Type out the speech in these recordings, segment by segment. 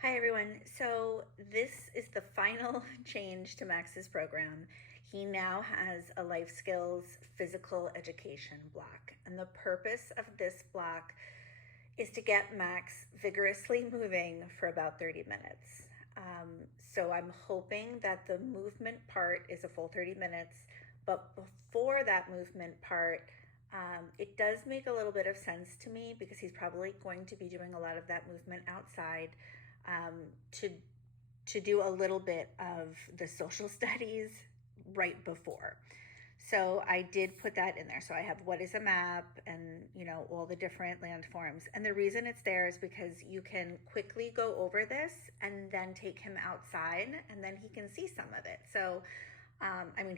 Hi, everyone. So, this is the final change to Max's program. He now has a life skills physical education block. And the purpose of this block is to get Max vigorously moving for about 30 minutes. So, I'm hoping that the movement part is a full 30 minutes. But before that movement part, it does make a little bit of sense to me because he's probably going to be doing a lot of that movement outside, to do a little bit of the social studies right before. So I did put that in there. So I have what is a map and, all the different landforms. And the reason it's there is because you can quickly go over this and then take him outside and then he can see some of it. So,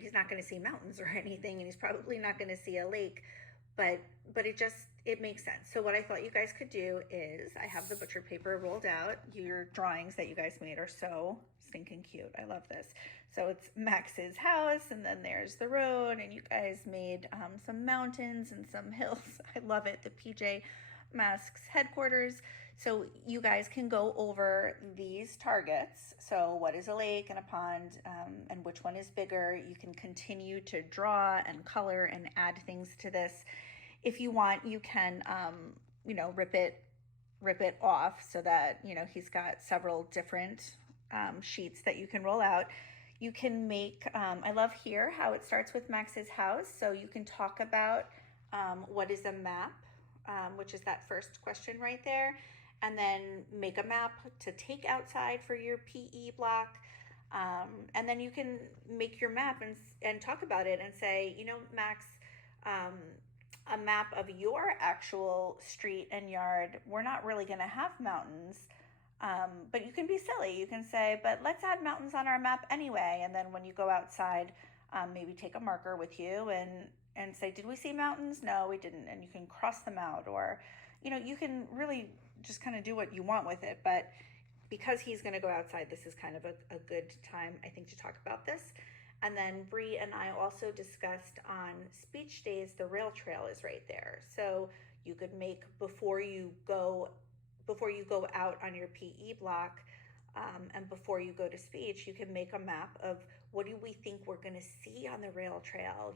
he's not going to see mountains or anything, and he's probably not going to see a lake, but it makes sense. So what I thought you guys could do is I have the butcher paper rolled out. Your drawings that you guys made are so stinking cute. I love this. So it's Max's house, and then there's the road, and you guys made some mountains and some hills. I love it. The PJ Masks headquarters. So you guys can go over these targets. So what is a lake and a pond, and which one is bigger? You can continue to draw and color and add things to this. If you want, you can, rip it off so that he's got several different sheets that you can roll out. You can make. I love here how it starts with Max's house. So you can talk about what is a map, which is that first question right there, and then make a map to take outside for your PE block. And then you can make your map and talk about it and say, Max, um, a map of your actual street and yard, we're not really going to have mountains. But you can be silly. You can say, but let's add mountains on our map anyway. And then when you go outside, maybe take a marker with you and say, did we see mountains? No, we didn't. And you can cross them out, or, you can really just kind of do what you want with it. But because he's going to go outside, this is kind of a good time, I think, to talk about this. And then Bree and I also discussed on speech days, the rail trail is right there. So you could make before you go out on your PE block, and before you go to speech, you can make a map of what do we think we're going to see on the rail trail.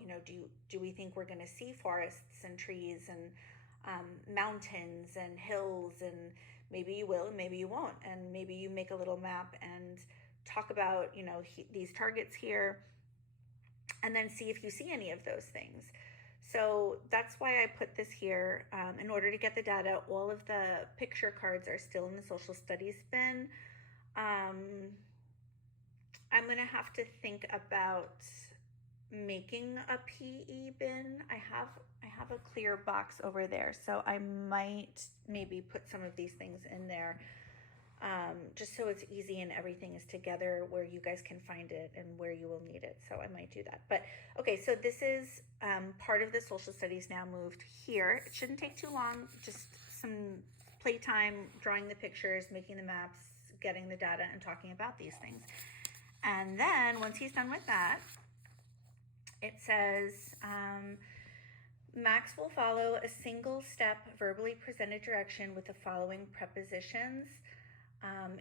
Do we think we're going to see forests and trees and mountains and hills? And maybe you will, and maybe you won't. And maybe you make a little map and talk about these targets here, and then see if you see any of those things. So that's why I put this here. In order to get the data, all of the picture cards are still in the social studies bin. Um, I'm gonna have to think about making a PE bin. I have a clear box over there, so I might maybe put some of these things in there, just so it's easy and everything is together where you guys can find it and where you will need it. So I might do that. But okay, so this is part of the social studies now moved here. It shouldn't take too long, just some playtime, drawing the pictures, making the maps, getting the data, and talking about these things. And then once he's done with that, it says, Max will follow a single step verbally presented direction with the following prepositions,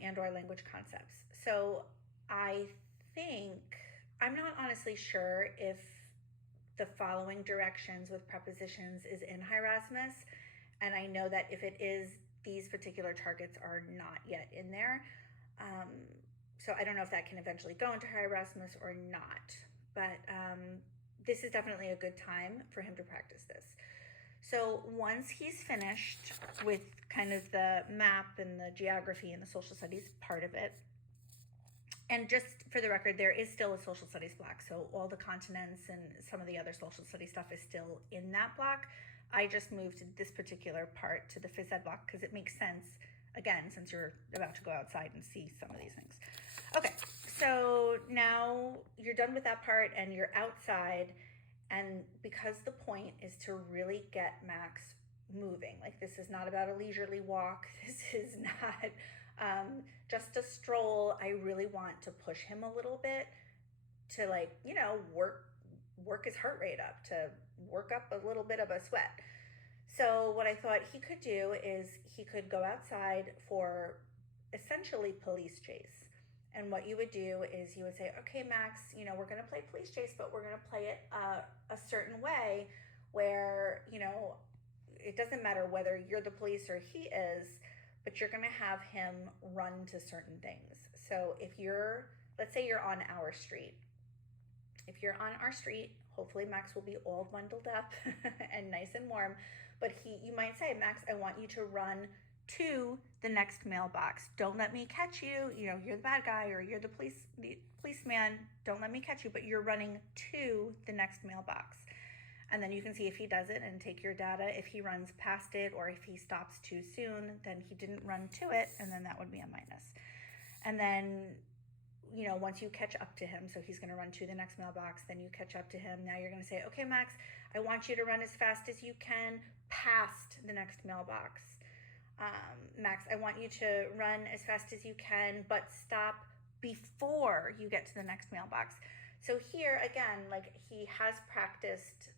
and or language concepts. So I think, I'm not honestly sure if the following directions with prepositions is in Hierasmus. And I know that if it is, these particular targets are not yet in there. So I don't know if that can eventually go into Hierasmus or not. But this is definitely a good time for him to practice this. So once he's finished with kind of the map and the geography and the social studies part of it, and just for the record, there is still a social studies block. So all the continents and some of the other social studies stuff is still in that block. I just moved this particular part to the phys ed block because it makes sense, again, since you're about to go outside and see some of these things. Okay, so now you're done with that part and you're outside. And because the point is to really get Max moving, like this is not about a leisurely walk, this is not just a stroll. I really want to push him a little bit to, like, work his heart rate up, to work up a little bit of a sweat. So what I thought he could do is he could go outside for essentially police chase. And what you would do is you would say, okay, Max, we're going to play police chase, but we're going to play it a certain way where, it doesn't matter whether you're the police or he is, but you're going to have him run to certain things. So let's say you're on our street. If you're on our street, hopefully Max will be all bundled up and nice and warm. But you might say, Max, I want you to run to the next mailbox. Don't let me catch you. You're the bad guy, or you're the policeman. Don't let me catch you, but you're running to the next mailbox. And then you can see if he does it and take your data. If he runs past it, or if he stops too soon, then he didn't run to it, and then that would be a minus. And then, once you catch up to him, so he's going to run to the next mailbox, then you catch up to him. Now you're going to say, okay, Max, I want you to run as fast as you can past the next mailbox. Max, I want you to run as fast as you can, but stop before you get to the next mailbox. So here, again, like, he has practiced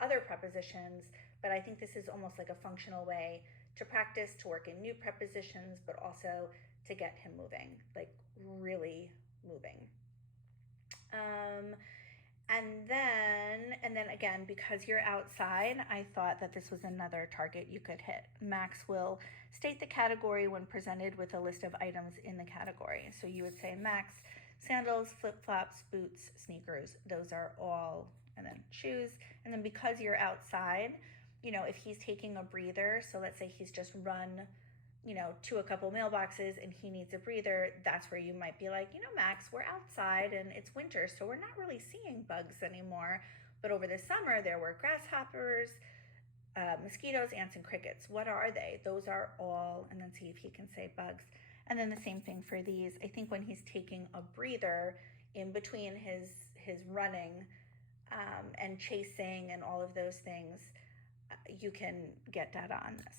other prepositions, but I think this is almost like a functional way to practice, to work in new prepositions, but also to get him moving, like really moving. And then again, because you're outside, I thought that this was another target you could hit. Max will state the category when presented with a list of items in the category. So you would say, Max, sandals, flip-flops, boots, sneakers, those are all, and then shoes. And then because you're outside, if he's taking a breather, so let's say he's just run, to a couple mailboxes and he needs a breather, that's where you might be like, Max, we're outside and it's winter, so we're not really seeing bugs anymore. But over the summer, there were grasshoppers, mosquitoes, ants, and crickets. What are they? Those are all, and then see if he can say bugs. And then the same thing for these. I think when he's taking a breather in between his running and chasing and all of those things, you can get data on this.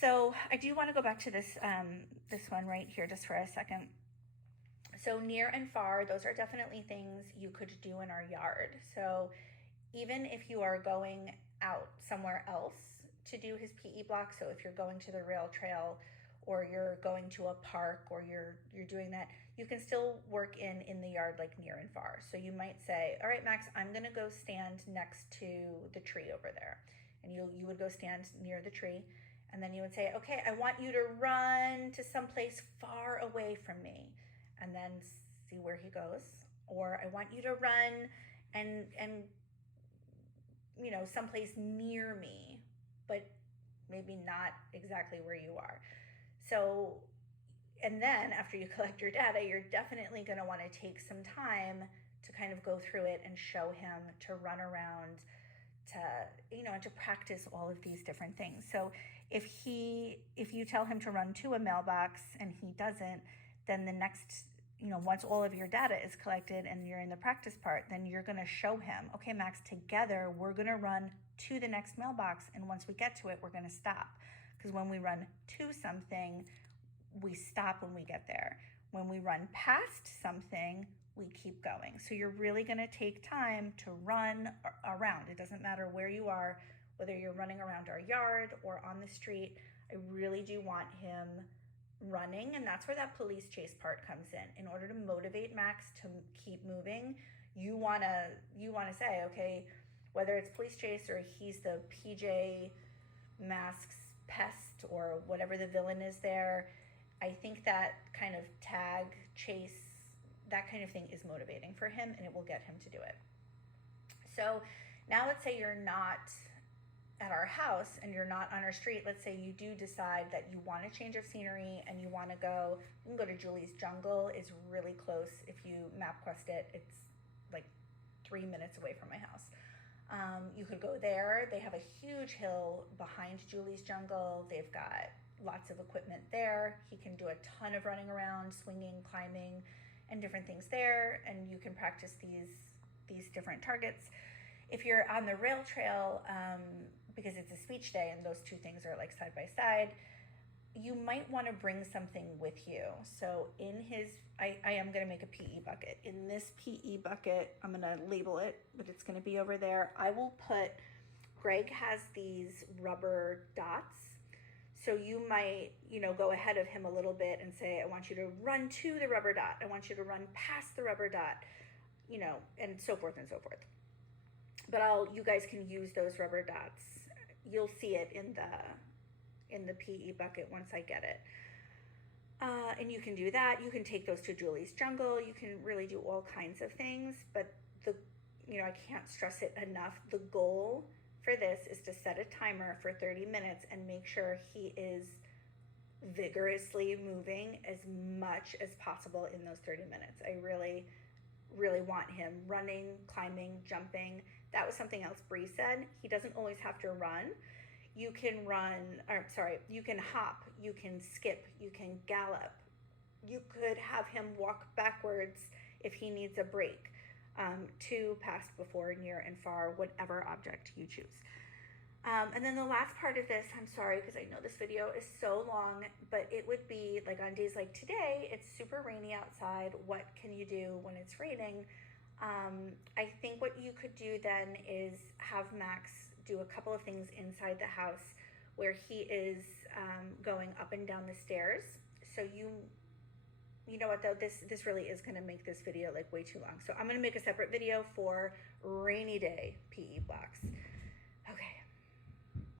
So I do want to go back to this one right here just for a second. So near and far, those are definitely things you could do in our yard. So even if you are going out somewhere else to do his PE block, so if you're going to the rail trail or you're going to a park or you're doing that, you can still work in the yard, like near and far. So you might say, all right, Max, I'm going to go stand next to the tree over there. And you would go stand near the tree. And then you would say, okay, I want you to run to someplace far away from me, and then see where he goes. Or I want you to run and someplace near me, but maybe not exactly where you are. So, and then after you collect your data, you're definitely going to want to take some time to kind of go through it and show him to run around, to practice all of these different things. So if you tell him to run to a mailbox and he doesn't, then the next, once all of your data is collected and you're in the practice part, then you're going to show him, okay, Max, together we're going to run to the next mailbox, and once we get to it, we're going to stop. Because when we run to something, we stop when we get there. When we run past something, we keep going. So you're really going to take time to run around. It doesn't matter where you are, whether you're running around our yard or on the street. I really do want him running, and that's where that police chase part comes in. In order to motivate Max to keep moving, you want to say, okay, whether it's police chase or he's the PJ Masks pest or whatever the villain is there, I think that kind of tag, chase, that kind of thing is motivating for him, and it will get him to do it. So now let's say you're not at our house and you're not on our street. Let's say you do decide that you want a change of scenery and you want to go, you can go to Julie's Jungle. It's really close. If you MapQuest it, it's like 3 minutes away from my house. You could go there. They have a huge hill behind Julie's Jungle. They've got lots of equipment there. He can do a ton of running around, swinging, climbing, and different things there, and you can practice these different targets. If you're on the rail trail, because it's a speech day and those two things are like side by side, you might want to bring something with you. So I am going to make a PE bucket. In this PE bucket, I'm going to label it, but it's going to be over there. I will put, Greg has these rubber dots. So you might, you know, go ahead of him a little bit and say, I want you to run to the rubber dot. I want you to run past the rubber dot, you know, and so forth and so forth. But you guys can use those rubber dots. You'll see it in the PE bucket once I get it. And you can do that. You can take those to Julie's Jungle. You can really do all kinds of things. But I can't stress it enough. The goal for this is to set a timer for 30 minutes and make sure he is vigorously moving as much as possible in those 30 minutes. I really, really want him running, climbing, jumping. That was something else Bree said. He doesn't always have to run. You can you can hop, you can skip, you can gallop. You could have him walk backwards if he needs a break. To, past, before, near, and far, whatever object you choose. And then the last part of this, I'm sorry because I know this video is so long, but it would be like on days like today, it's super rainy outside. What can you do when it's raining? I think what you could do then is have Max do a couple of things inside the house where he is going up and down the stairs. So you know what though, this really is going to make this video like way too long. So I'm going to make a separate video for rainy day PE blocks. Okay.